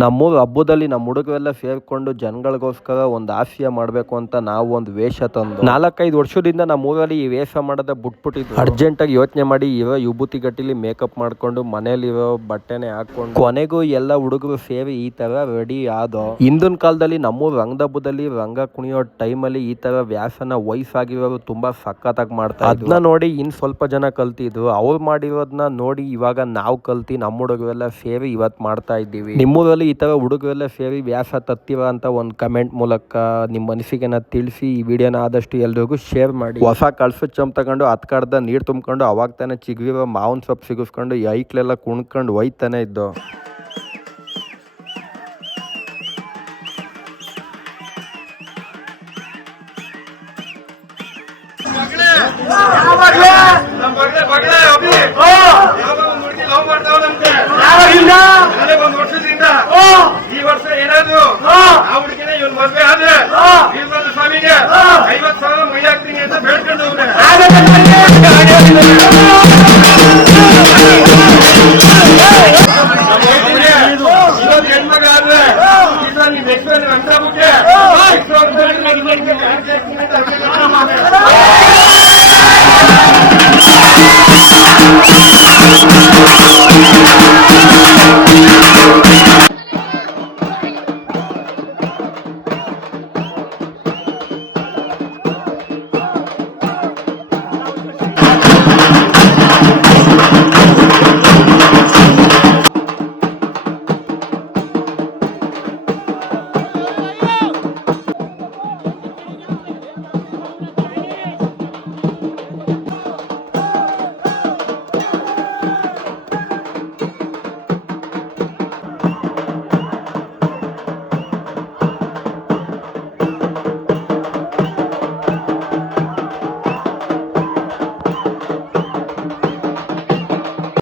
ನಮ್ಮೂರು ಹಬ್ಬದಲ್ಲಿ ನಮ್ಮ ಹುಡುಗರೆಲ್ಲ ಸೇರ್ಕೊಂಡು ಜನಗಳಿಗೋಸ್ಕರ ಒಂದು ಹಾಸ್ಯ ಮಾಡಬೇಕು ಅಂತ ನಾವು ಒಂದು ವೇಷ ತಂದು 4-5 ವರ್ಷದಿಂದ ನಮ್ಮ ಊರಲ್ಲಿ ಈ ವೇಷ ಮಾಡೋದ ಬಿಟ್ಬಿಟ್ಟಿದ್ದು. ಅರ್ಜೆಂಟಾಗಿ ಯೋಚನೆ ಮಾಡಿ ಇರೋ ವಿಭೂತಿ ಗಟ್ಟಿಲಿ ಮೇಕಪ್ ಮಾಡ್ಕೊಂಡು ಮನೇಲಿರೋ ಬಟ್ಟೆನೆ ಹಾಕೊಂಡು ಕೊನೆಗೂ ಎಲ್ಲ ಹುಡುಗರು ಸೇರಿ ಈ ತರ ರೆಡಿ ಆದೋ. ಹಿಂದಿನ ಕಾಲದಲ್ಲಿ ನಮ್ಮೂರು ರಂಗದ ಹಬ್ಬದಲ್ಲಿ ರಂಗ ಕುಣಿಯೋ ಟೈಮಲ್ಲಿ ಈ ತರ ವ್ಯಾಸನ ವಯಸ್ಸಾಗಿರೋರು ತುಂಬಾ ಸಖತ್ತಾಗಿ ಮಾಡ್ತಾರೆ. ಅದನ್ನ ನೋಡಿ ಇನ್ ಸ್ವಲ್ಪ ಜನ ಕಲ್ತಿದ್ರು. ಅವ್ರು ಮಾಡಿರೋದನ್ನ ನೋಡಿ ಇವಾಗ ನಾವು ಕಲ್ತಿ ನಮ್ಮ ಹುಡುಗರೆಲ್ಲ ಸೇರಿ ಇವತ್ತು ಮಾಡ್ತಾ ಇದ್ದೀವಿ. ನಿಮ್ಮೂರಲ್ಲಿ ಈ ತರ ಹುಡುಗರೆಲ್ಲ ಸೇರಿ ವ್ಯಾಸ ತತ್ತಿವ ಅಂತ ಒಂದು ಕಮೆಂಟ್ ಮೂಲಕ ನಿಮ್ಮ ಅನಿಸಿಕೆನ ತಿಳಿಸಿ ಈ ವಿಡಿಯೋನ ಆದಷ್ಟು ಎಲ್ರಿಗೂ ಶೇರ್ ಮಾಡಿ. ಹೊಸ ಕಳ್ಸದ ಚಂಪ್ ತಗೊಂಡು ಹತ್ಕಡ್ದ ನೀರು ತುಂಬ್ಕೊಂಡು ಅವಾಗ ತಾನೇ ಚಿಗುರಿರೋ ಮಾವಿನ ಸೊಪ್ಪು ಸಿಗಿಸ್ಕೊಂಡು ಈ ಐಕ್ಲೆಲ್ಲ ಕುಣ್ಕೊಂಡು ಒಯ್ತಾನೆ ಇದ್ದು. ಈ ವರ್ಷ ಏನಾದ್ರು ಆ ಹುಡುಗಿನ ಇವನ್ ಮದ್ವೆ ಆದ್ರೆ ವೀರಭದ್ರ ಸ್ವಾಮಿಗೆ 50,000 ಮೈ ಹಾಕ್ತೀನಿ ಅಂತ ಬೇಡ್ಕೊಂಡು ಹೋಗ್ರೆ. ಇವತ್ತು ಹೆಣ್ಮಗ ಆದ್ರೆ ನೀವ್ ನೆಕ್ಸ್ಟ್ ಅಂದ್ರ ಬಿಟ್ಟೆ